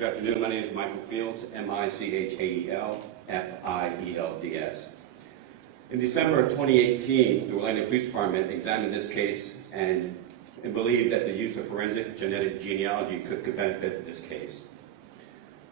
Good afternoon. My name is Michael Fields, M-I-C-H-A-E-L-F-I-E-L-D-S. In December of 2018, the Orlando Police Department examined this case and believed that the use of forensic genetic genealogy could benefit this case.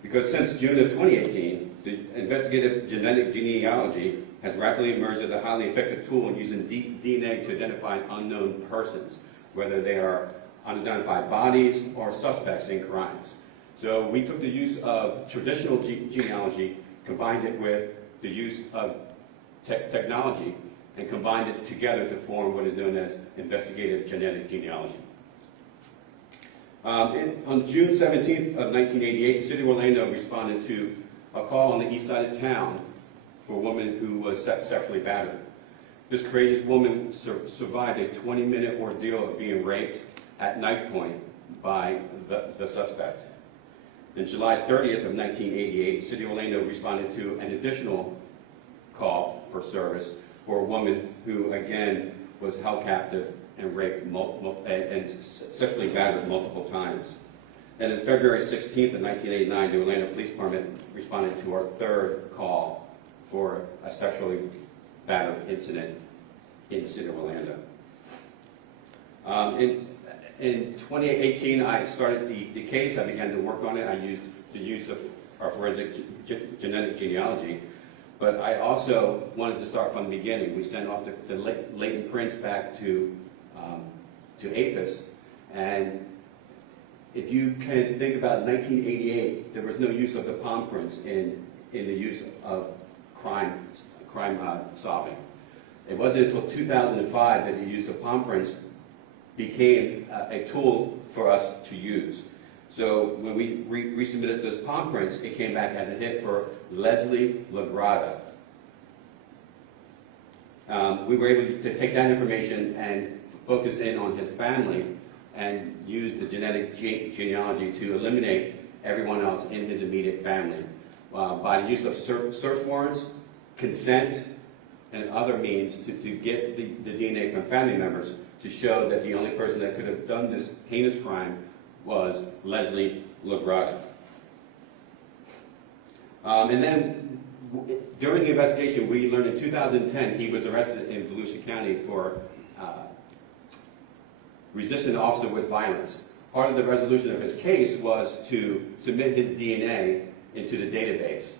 Because since June of 2018, the investigative genetic genealogy has rapidly emerged as a highly effective tool in using DNA to identify unknown persons, whether they are unidentified bodies or suspects in crimes. So we took the use of traditional genealogy, combined it with the use of technology, and combined it together to form what is known as investigative genetic genealogy. On June 17th of 1988, the City of Orlando responded to a call on the east side of town for a woman who was sexually battered. This courageous woman survived a 20-minute ordeal of being raped at knife point by the suspect. On July 30th of 1988, the City of Orlando responded to an additional call for service for a woman who, again, was held captive and raped and sexually battered multiple times. And on February 16th of 1989, the Orlando Police Department responded to our third call for a sexually battered incident in the City of Orlando. In 2018, I started the case. I began to work on it. I used the use of our forensic genetic genealogy. But I also wanted to start from the beginning. We sent off the latent prints back to APHIS. And if you can think about 1988, there was no use of the palm prints in the use of crime solving. It wasn't until 2005 that the use of palm prints became a tool for us to use. So when we resubmitted those palm prints, it came back as a hit for Leslie Lagrada. We were able to take that information and focus in on his family and use the genetic genealogy to eliminate everyone else in his immediate family by the use of search warrants, consent, and other means to get the DNA from family members to show that the only person that could have done this heinous crime was Leslie Lagrada. And then during the investigation, we learned in 2010 he was arrested in Volusia County for resisting an officer with violence. Part of the resolution of his case was to submit his DNA into the database.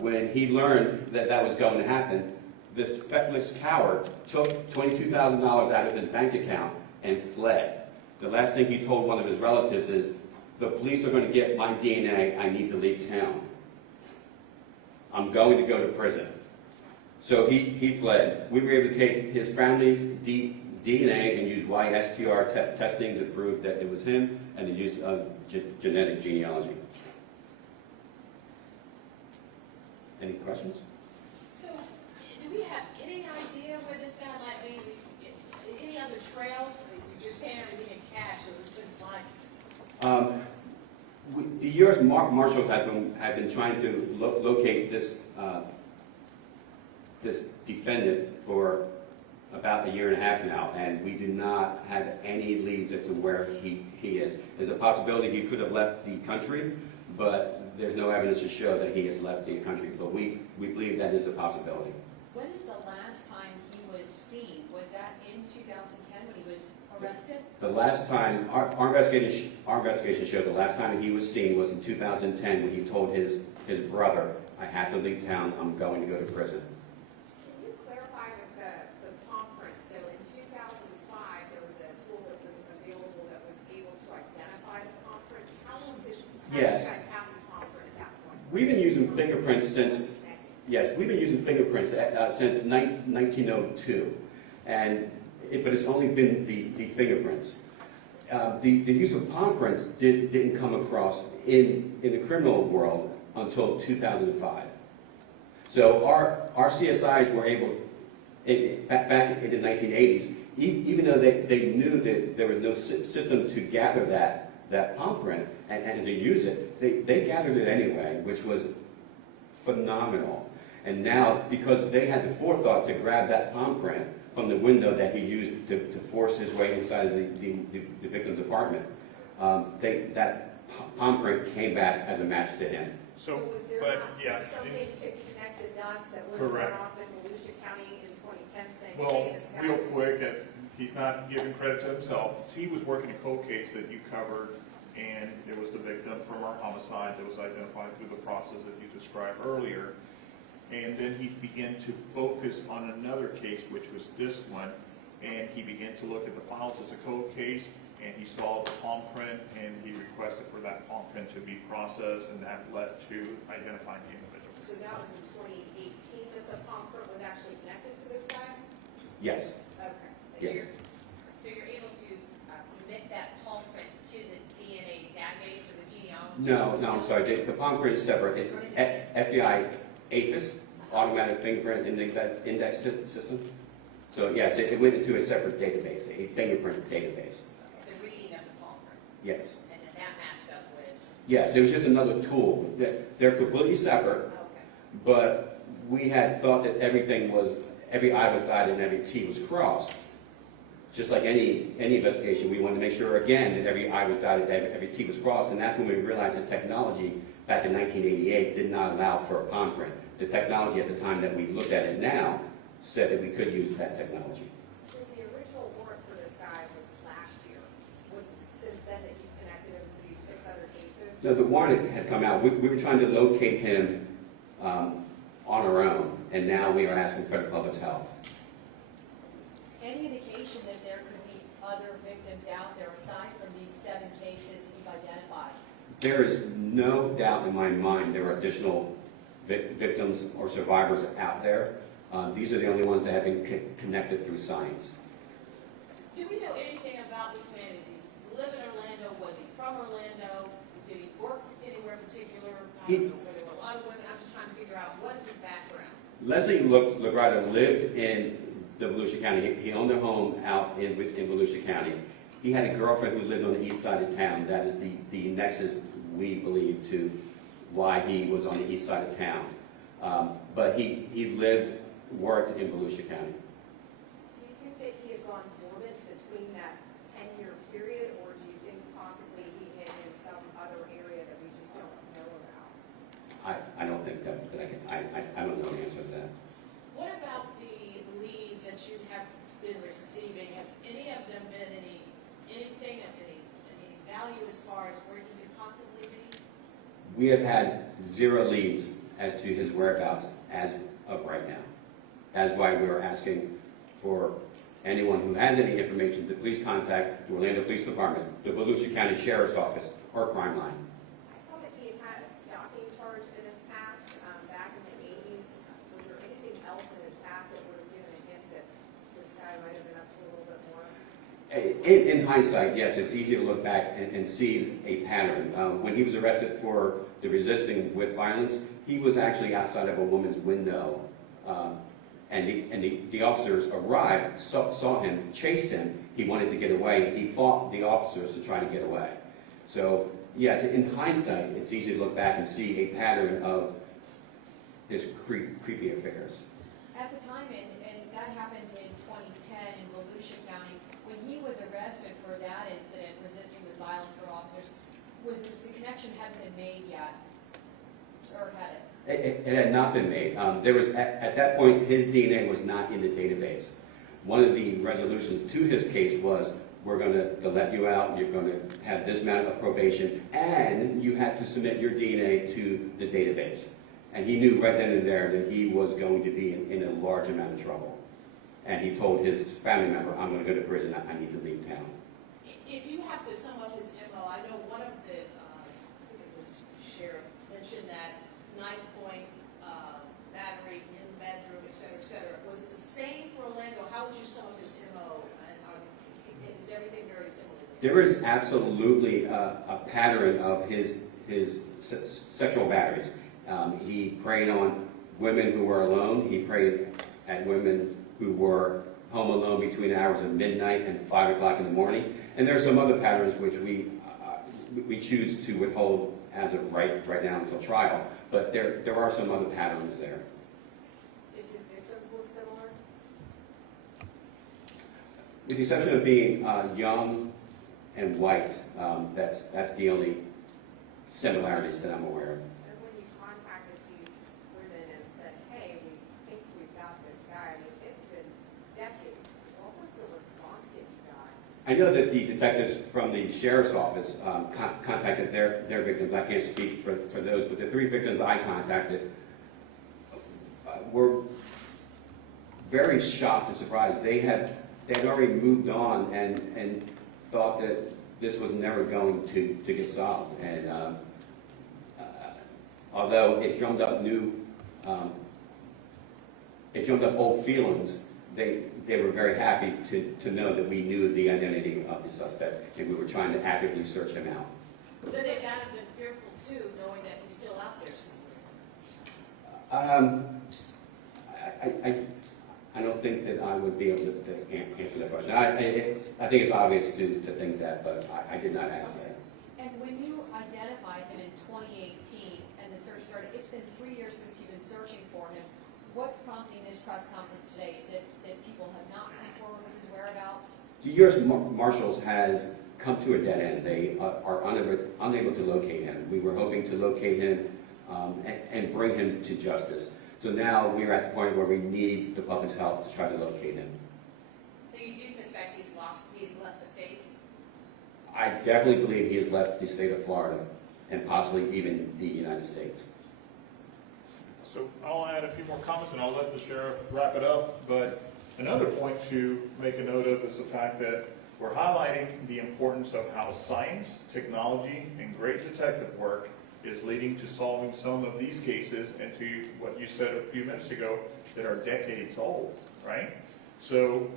When he learned that that was going to happen, this feckless coward took $22,000 out of his bank account and fled. The last thing he told one of his relatives is, "The police are going to get my DNA, I need to leave town. I'm going to go to prison." So he fled. We were able to take his family's DNA and use YSTR testing to prove that it was him, and the use of genetic genealogy. Any questions? So, do we have any idea where this guy might be? Any other trails? Is he just paying everything in cash, so we couldn't find him? The U.S. Marshals have been trying to locate this this defendant for about a year and a half now, and we do not have any leads as to where he is. There's a possibility he could have left the country, but there's no evidence to show that he has left the country. But we believe that is a possibility. When is the last time he was seen? Was that in 2010 when he was arrested? The last time, our investigation showed the last time he was seen was in 2010 when he told his brother, "I have to leave town, I'm going to go to prison." Can you clarify with the palm print? So in 2005, there was a tool that was available that was able to identify the palm print. How was this? Yes. How did you guys have his palm print at that point? We've been using fingerprints since, since 1902, but it's only been the fingerprints. The use of palm prints didn't come across in the criminal world until 2005. So our CSIs were able, back in the 1980s, even though they knew that there was no system to gather that palm print and to use it, they gathered it anyway, which was phenomenal. And now, because they had the forethought to grab that palm print from the window that he used to force his way inside of the victim's apartment, that palm print came back as a match to him. So was there but, not yeah, something to connect the dots that would have Correct. gone off in Volusia County in 2010 saying, Well, hey, this real guy's... quick, he's not giving credit to himself. He was working a cold case that you covered, and it was the victim from our homicide that was identified through the process that you described earlier. And then he began to focus on another case, which was this one, and he began to look at the files as a cold case, and he saw the palm print, and he requested for that palm print to be processed, and that led to identifying the individual. So that was in 2018 that the palm print was actually connected to this guy? Yes. Okay. Yes. So you're able to submit that palm print to the DNA database or the genealogy? No, I'm sorry, the palm print is separate. It's FBI AFIS, Automatic Fingerprint Index System. So yes, it went into a separate database, a fingerprint database. The reading of the palm print, Yes. and then that matched up with, Yes, it was just another tool. They're completely separate, okay. but we had thought that every I was dotted and every T was crossed. Just like any investigation, we wanted to make sure again that every I was dotted, every T was crossed, and that's when we realized that technology back in 1988 did not allow for a palm print. The technology at the time that we looked at it now said that we could use that technology. So the original warrant for this guy was last year. Was it since then that you've connected him to these 6 other cases? No, the warrant had come out. We were trying to locate him on our own, and now we are asking for the public's help. Any indication that there could be other victims out there aside from these 7 cases that you've identified? There is no doubt in my mind there are additional victims or survivors out there. These are the only ones that have been connected through science. Do we know anything about this man? Is he live in Orlando? Was he from Orlando? Did he work anywhere in particular? I don't know whether there were a lot of women. I'm just trying to figure out what is his background. Leslie Lagrada lived in the Volusia County. He owned a home out in Volusia County. He had a girlfriend who lived on the east side of town. That is the nexus, we believe, to why he was on the east side of town. But he lived, worked in Volusia County. Do you think that he had gone dormant between that 10-year period, or do you think possibly he hid in some other area that we just don't know about? I don't think that I don't know the answer to that. What about the leads that you have been receiving? Have any of them been anything of any value as far as where he could possibly be? We have had 0 leads as to his whereabouts as of right now. That's why we're asking for anyone who has any information to please contact the Orlando Police Department, the Volusia County Sheriff's Office, or Crime Line. I saw that he had a stalking charge in his past back in the 80s. Was there anything else in his past that would have given a hint that this guy might have been up to a little bit more? In hindsight, yes, it's easy to look back and see a pattern. When he was arrested for the resisting with violence, he was actually outside of a woman's window, and the officers arrived, saw him, chased him. He wanted to get away. He fought the officers to try to get away. So, yes, in hindsight, it's easy to look back and see a pattern of his creepy affairs. At the time, and that happened in 2010 in Volusia County, when he was arrested for that incident, resisting with violence for officers, was the connection hadn't been made yet, or had it? It had not been made. There was at that point his DNA was not in the database. One of the resolutions to his case was, we're going to let you out. You're going to have this amount of probation, and you have to submit your DNA to the database. And he knew right then and there that he was going to be in a large amount of trouble. And he told his family member, I'm going to go to prison. I need to leave town. If you have to sum up his MO, I know one of the, I think it was sheriff, mentioned that knife point, battery in the bedroom, et cetera, et cetera. Was it the same for Orlando? How would you sum up his MO? And is everything very similar there? There is absolutely a pattern of his sexual batteries. He preyed on women who were alone. He preyed at women who were home alone between the hours of midnight and 5 o'clock in the morning. And there are some other patterns which we choose to withhold as of right now until trial. But there are some other patterns there. Did his victims look similar? With the exception of being young and white, that's the only similarities that I'm aware of. And when you contacted these women and said, hey, we think we've got this guy, I mean, it's been decades, what was the response that you got? I know that the detectives from the sheriff's office contacted their victims. I can't speak for those, but the 3 victims I contacted were very shocked and surprised. They had already moved on and thought that this was never going to get solved. And although it drummed up old feelings, they were very happy to know that we knew the identity of the suspect and we were trying to actively search him out. But then they gotta have been fearful too, knowing that he's still out there somewhere. I don't think that I would be able to answer that question. I think it's obvious to think that, but I did not ask that. And when you identified him in 2018 and the search started, it's been 3 years since you've been searching for him. What's prompting this press conference today? Is it that people have not come forward with his whereabouts? The U.S. Marshals has come to a dead end. They are unable to locate him. We were hoping to locate him and bring him to justice. So now we're at the point where we need the public's help to try to locate him. So you do suspect he's left the state? I definitely believe he has left the state of Florida and possibly even the United States. So I'll add a few more comments and I'll let the sheriff wrap it up. But another point to make a note of is the fact that we're highlighting the importance of how science, technology, and great detective work is leading to solving some of these cases and to what you said a few minutes ago that are decades old, right? So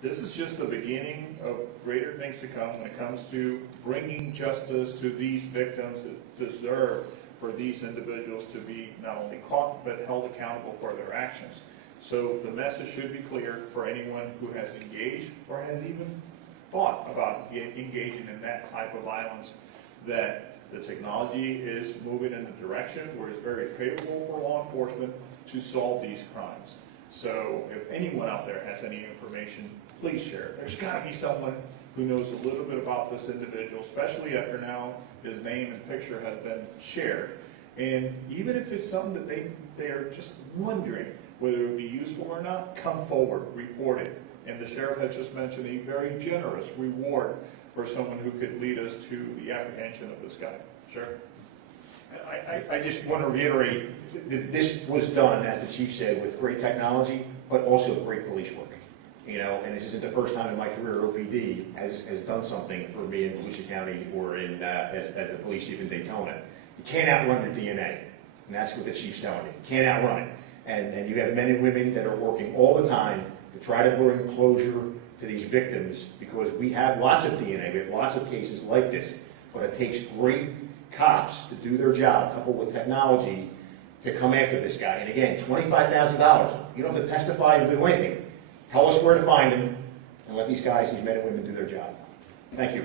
this is just the beginning of greater things to come when it comes to bringing justice to these victims that deserve for these individuals to be not only caught but held accountable for their actions. So the message should be clear for anyone who has engaged or has even thought about engaging in that type of violence, that the technology is moving in a direction where it's very favorable for law enforcement to solve these crimes. So if anyone out there has any information, please share it. There's got to be someone who knows a little bit about this individual, especially after now his name and picture has been shared. And even if it's something that they are just wondering whether it would be useful or not, come forward, report it. And the sheriff has just mentioned a very generous reward for someone who could lead us to the apprehension of this guy. Sure. I just want to reiterate that this was done, as the chief said, with great technology, but also great police work. You know, and this isn't the first time in my career OPD has done something for me in Volusia County or in as the police chief in Daytona. You can't outrun your DNA, and that's what the chief's telling me. You can't outrun it. And you have men and women that are working all the time to try to bring closure to these victims, because we have lots of DNA, we have lots of cases like this, but it takes great cops to do their job, coupled with technology, to come after this guy. And again, $25,000. You don't have to testify or do anything. Tell us where to find him, and let these guys, these men and women, do their job. Thank you.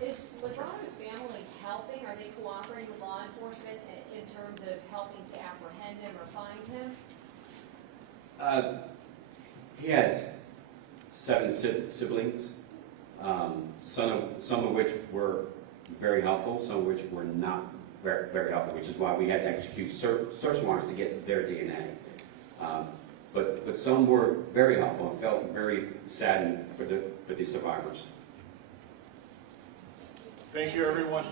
Is Ladrado's family helping? Are they cooperating with law enforcement in terms of helping to apprehend him or find him? He has 7 siblings, some of which were very helpful, some of which were not very, very helpful, which is why we had to execute search warrants to get their DNA. But some were very helpful and felt very saddened for the survivors. Thank you, everyone.